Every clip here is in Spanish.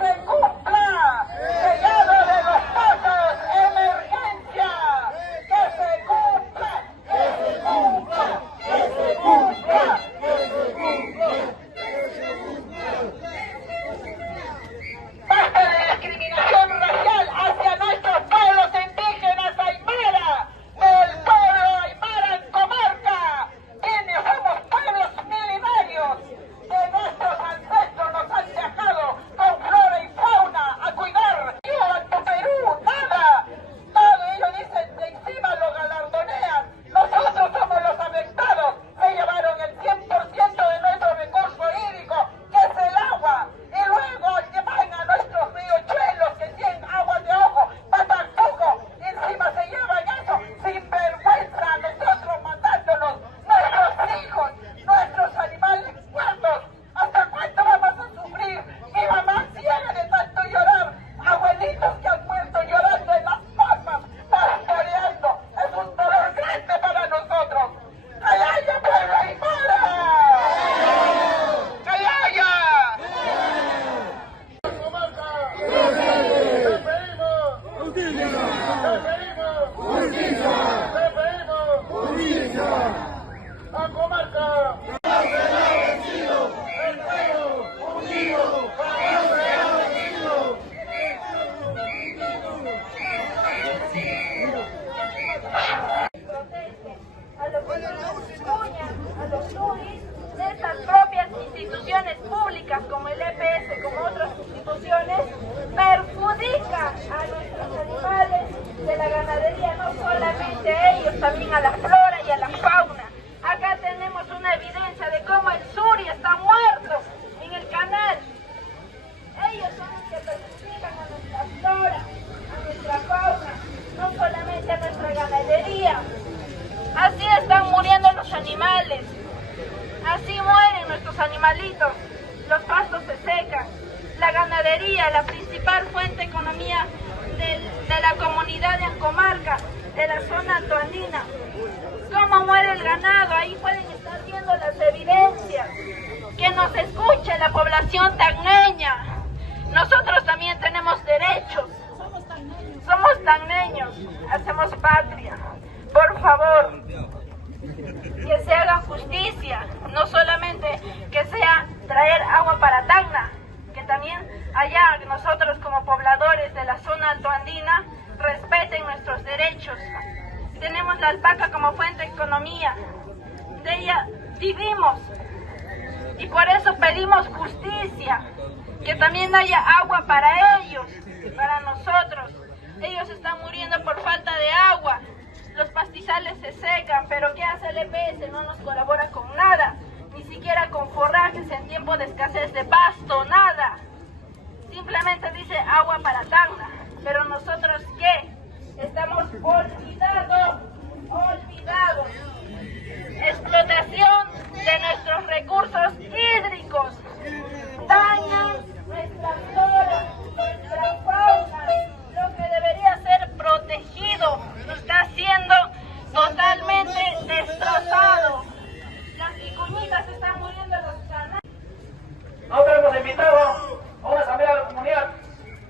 se cumpla, sellado de los pasos, emergencia, que se cumpla, que se cumpla, que se cumpla, que se cumpla. Basta de discriminación racial hacia nuestros pueblos indígenas aymara, del pueblo aymara en comarca, quienes somos pueblos milenarios, que nuestros ancestros nos han dejado con flora y fauna a cuidar. ¡Viva tu Perú! ¡Nada! Todo ellos dicen de encima lo galardonean. Nosotros somos los afectados. Se llevaron el 100% de nuestro recurso hídrico, que es el agua. Y luego que van a nuestros riachuelos que tienen agua de ojo, Patampuco, encima se llevan eso sin vergüenza a nosotros matándonos, nuestros hijos, nuestros animales muertos. ¿Hasta cuánto vamos a sufrir? Mi mamá ciega de tanto llorar, abuelitos que han muerto llorando en las palmas, pastoreando. Es un dolor grande para nosotros. ¡Callaya, pueblo aymara! ¡Callaya! ¡A comarca! A los que nos escuchan, a los SURIs, de estas propias instituciones públicas como el EPS, como otras instituciones, perjudica a nuestros animales de la ganadería, no solamente a ellos, también a la flora y a la fauna. Acá tenemos una evidencia de cómo el SURI está muerto en el canal. Ellos son los que perjudican a nuestra flora, a nuestra fauna, no solamente a nuestra ganadería. Así están muriendo los animales, así mueren nuestros animalitos, los pastos se secan, la ganadería, la principal fuente de economía de la comunidad de Ancomarca, de la zona altoandina. ¿Cómo muere el ganado? Ahí pueden estar viendo las evidencias. Que nos escuche la población tacneña. Nosotros también tenemos derechos. Somos tacneños, hacemos patria. Por favor, que se haga justicia, no solamente que sea traer agua para Tacna, que también allá nosotros como pobladores de la zona altoandina respeten nuestros derechos. Tenemos la alpaca como fuente de economía, de ella vivimos y por eso pedimos justicia, que también haya agua para ellos, para nosotros. Ellos están muriendo por falta de agua. Los pastizales se secan, pero ¿qué hace el EPS? No nos colabora con nada, ni siquiera con forrajes en tiempo de escasez de pasto, nada. Simplemente dice agua para Tacna, pero nosotros ¿qué? Estamos olvidados. Explotación de nuestros recursos hídricos, dañan nuestra flora, nuestra fauna, lo que debería ser protegido está siendo totalmente destrozado. Las vicuñitas están muriendo en los canales. Nosotros hemos invitado a una asamblea de la comunidad,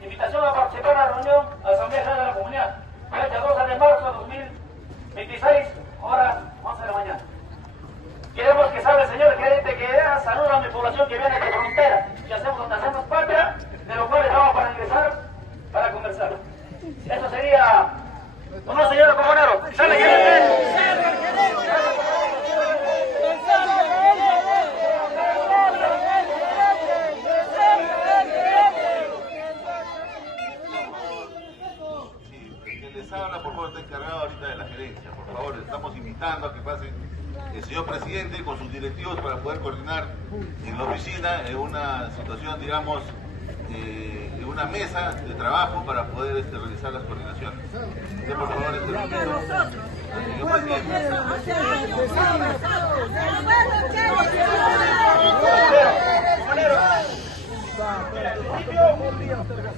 invitación a participar en la reunión a la asamblea general de la comunidad, fecha 12 de marzo de 2026, hora 11 de la mañana. Queremos que salga el señor gerente que saluda a mi población que viene de frontera, que hacemos patria, de lo cual estamos para ingresar, para conversar. Eso sería... ¿No, señor comunero? ¡Sale, gerente! Les habla, por favor, está encargado ahorita de la gerencia. Por favor, le estamos invitando a que pase el señor presidente con sus directivos para poder coordinar en la oficina en una situación, digamos, en una mesa de trabajo para poder realizar las coordinaciones. Usted, por favor, señor presidente.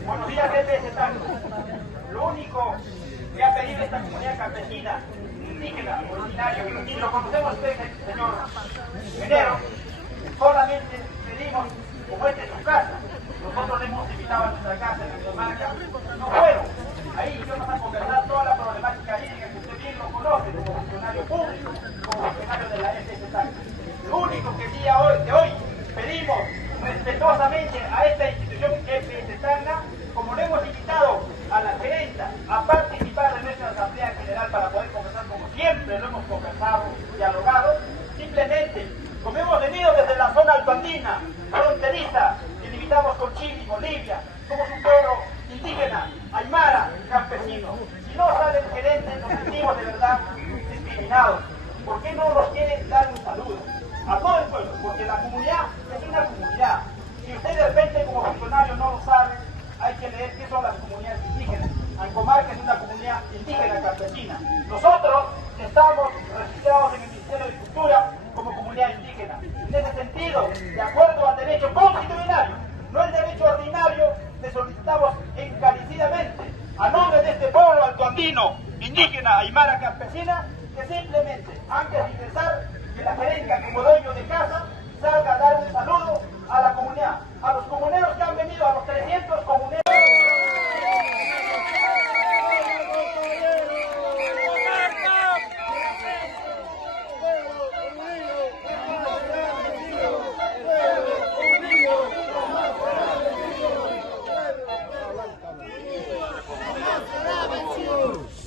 Buenos días, jefe de Tacna. Lo único que ha pedido esta comunidad campesina, indígena, originario, y lo conocemos usted, señor minero, solamente pedimos, como esta es su casa, nosotros le hemos invitado a nuestra casa en la comarca, no fueron. Ahí yo nos a conversar toda la problemática hídrica que usted bien lo conoce como funcionario público, como funcionario de la EPS Tacna. Lo único que hoy pedimos respetuosamente a esta institución EPS Tacna, como le hemos invitado a la gerenta a participar en nuestra asamblea general para poder conversar como siempre lo hemos conversado, dialogado, simplemente como hemos venido desde la zona altoandina, fronteriza, y limitamos con Chile y Bolivia, somos un pueblo indígena, aymara, campesino. Si no sale el gerente, nos sentimos de verdad discriminados. ¿Por qué no nos quieren dar un saludo? A todo el pueblo, porque la comunidad es una comunidad. Si usted de repente como funcionario no lo sabe, hay que leer qué son las comunidades indígenas. Ancomarca es una comunidad indígena campesina. Nosotros estamos registrados en el Ministerio de Cultura como comunidad indígena. En ese sentido, de acuerdo al derecho constitucional, no el derecho ordinario, le solicitamos encarecidamente a nombre de este pueblo altoandino, indígena, aymara, campesina, que simplemente, antes de ingresar, que la gerenta como dueño de casa salga a dar un saludo a la comunidad, a los comuneros que han venido, a los 300 comuneros.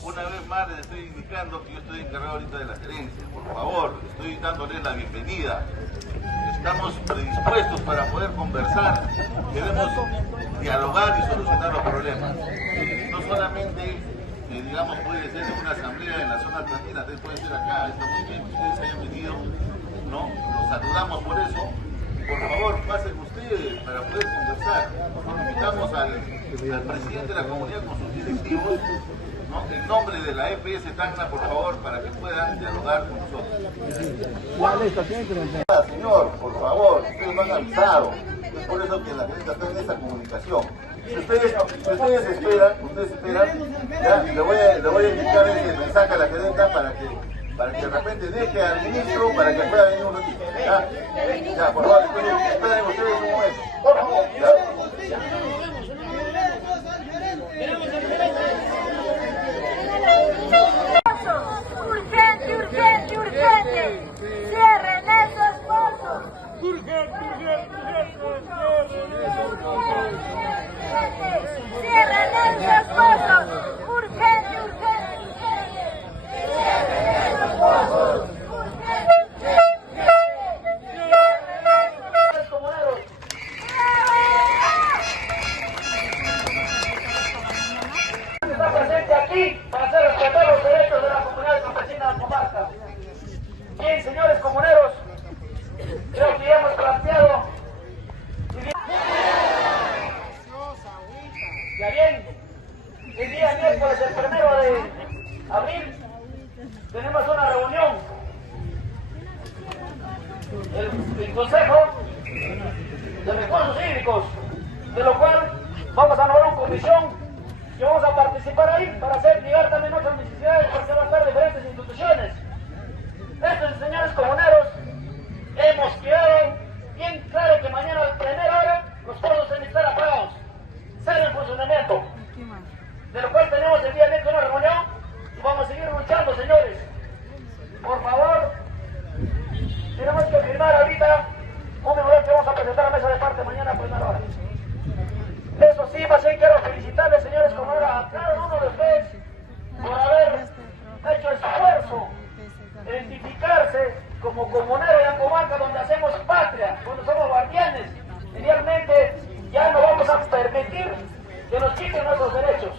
Una vez más les estoy indicando que yo estoy encargado ahorita de la gerencia. Por favor, estoy dándoles la bienvenida. Estamos predispuestos para poder conversar. Queremos dialogar y solucionar los problemas. No solamente, digamos, puede ser en una asamblea en la zona altoandina, puede ser acá. Está muy bien que ustedes hayan venido, ¿no? Los saludamos por eso. Por favor, pasen ustedes para poder conversar. Nos invitamos al presidente de la comunidad con sus directivos, ¿no? En nombre de la EPS Tacna, por favor, para que puedan dialogar con nosotros. Señor, por favor, ustedes me han avisado. Es por eso que la gente está en esta comunicación. Si ustedes esperan, ya, le voy a indicar ese mensaje a la gerenta para que de repente deje al ministro para que pueda venir un ratito. Ya, por favor, esperen ustedes un momento. Por favor, Urgente, urgente, urgente. Cierren esos pozos. Cierren esos pozos. Urgente, urgente, urgente. Cierren esos pozos. Está presente aquí para hacer respetar los derechos de la comunidad campesina de Ancomarca. Bien, señores comuneros, creo que ya hemos planteado. Ya bien, el día miércoles, el 1 de abril, tenemos una reunión. El Consejo de Recursos Hídricos, de lo cual vamos a nombrar una comisión y vamos a participar ahí para hacer llegar también nuestras necesidades, porque van a estar diferentes instituciones. Estos señores comuneros hemos quedado bien claro que mañana a la primera hora los pozos deben estar apagados, ser en funcionamiento, de lo cual tenemos el día de una reunión y vamos a seguir luchando, señores. Por favor, tenemos que firmar ahorita un memorial que vamos a presentar a la mesa de parte mañana a primera hora. Eso sí, más bien quiero felicitarles, señores comuneros, a cada uno de ustedes por haber hecho esfuerzo de identificarse como comunero de Ancomarca, donde hacemos patria, donde somos guardianes. Finalmente, ya no vamos a permitir que nos quiten nuestros derechos.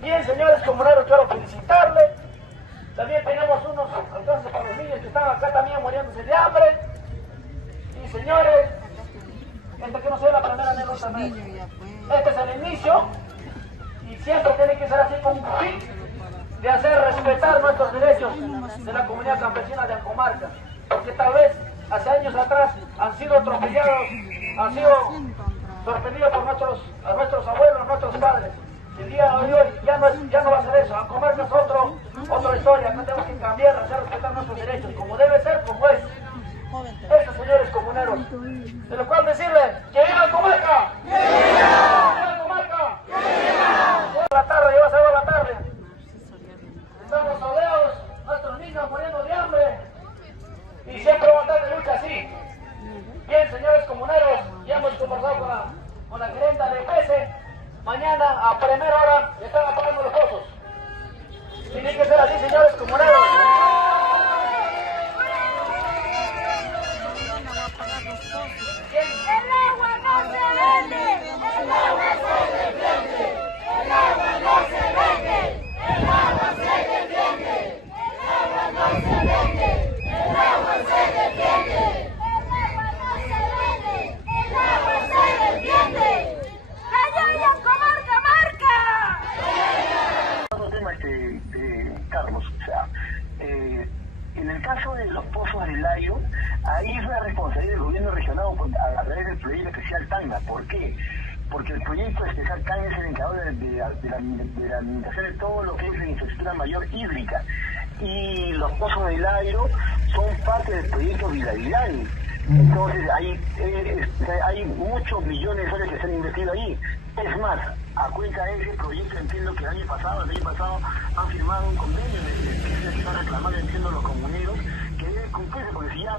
Bien, señores comuneros, quiero felicitarles. También tenemos unos alcances para los niños que están acá también muriéndose de hambre. Y señores, que no sea la primera anécdota más. Este es el inicio y siempre tiene que ser así con un fin de hacer respetar nuestros derechos de la comunidad campesina de Ancomarca, porque tal vez hace años atrás han sido atropellados, han sido sorprendidos por nuestros abuelos, nuestros padres. El día de hoy ya no va a ser eso. Ancomarca es otra historia. No tenemos que cambiar, hacer respetar nuestros derechos como debe ser, como es. estos señores comuneros. De lo cual decirle, ¡que viva la comarca! ¡Que viva la comarca! ¡Que viva! La tarde, ya va a ser la tarde. Estamos soleados, nuestros niños muriendo de hambre. Y siempre va a estar de lucha así. Bien, señores comuneros, ya hemos conversado con la gerenta de EPS. Mañana a primera hora le están apagando los pozos. Tiene que ser así, señores comuneros. El agua no se vende, el agua se defiende, el agua no se vende, el agua se defiende, el agua no se vende, el agua se defiende, el agua no se vende, el agua se defiende. ¡Cayó comarca, marca! Otro tema Carlos, o sea, en el caso de los pozos del Layo, ahí es una responsabilidad del gobierno regional a través del proyecto especial Tacna. ¿Por qué? Porque el proyecto especial Tacna es el encargado de la administración de todo lo que es la infraestructura mayor hídrica. Y los pozos del Layo son parte del proyecto Vilavilani. Entonces hay muchos millones de soles que se han invertido ahí. Es más, a cuenta de ese proyecto entiendo que el año pasado han firmado un convenio que se está reclamando, entiendo, los comuneros, que debe cumplirse, porque si ya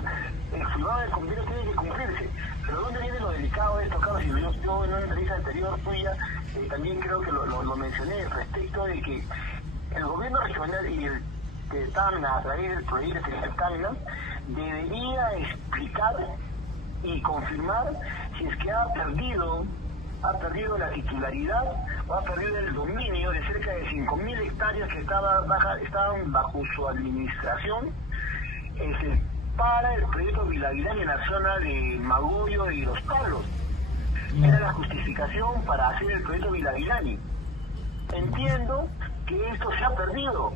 firmado el convenio tiene que cumplirse. Pero ¿dónde viene lo delicado de esto, Carlos? Yo en una entrevista anterior tuya también creo que lo mencioné respecto de que el gobierno regional y el de Tacna, a través del proyecto de Tacna, debería explicar y confirmar si es que ha perdido la titularidad o ha perdido el dominio de cerca de 5.000 hectáreas que estaban bajo su administración para el proyecto Vilavilani en la zona de Magullo y Los Palos. Era la justificación para hacer el proyecto Vilavilani. Entiendo que esto se ha perdido,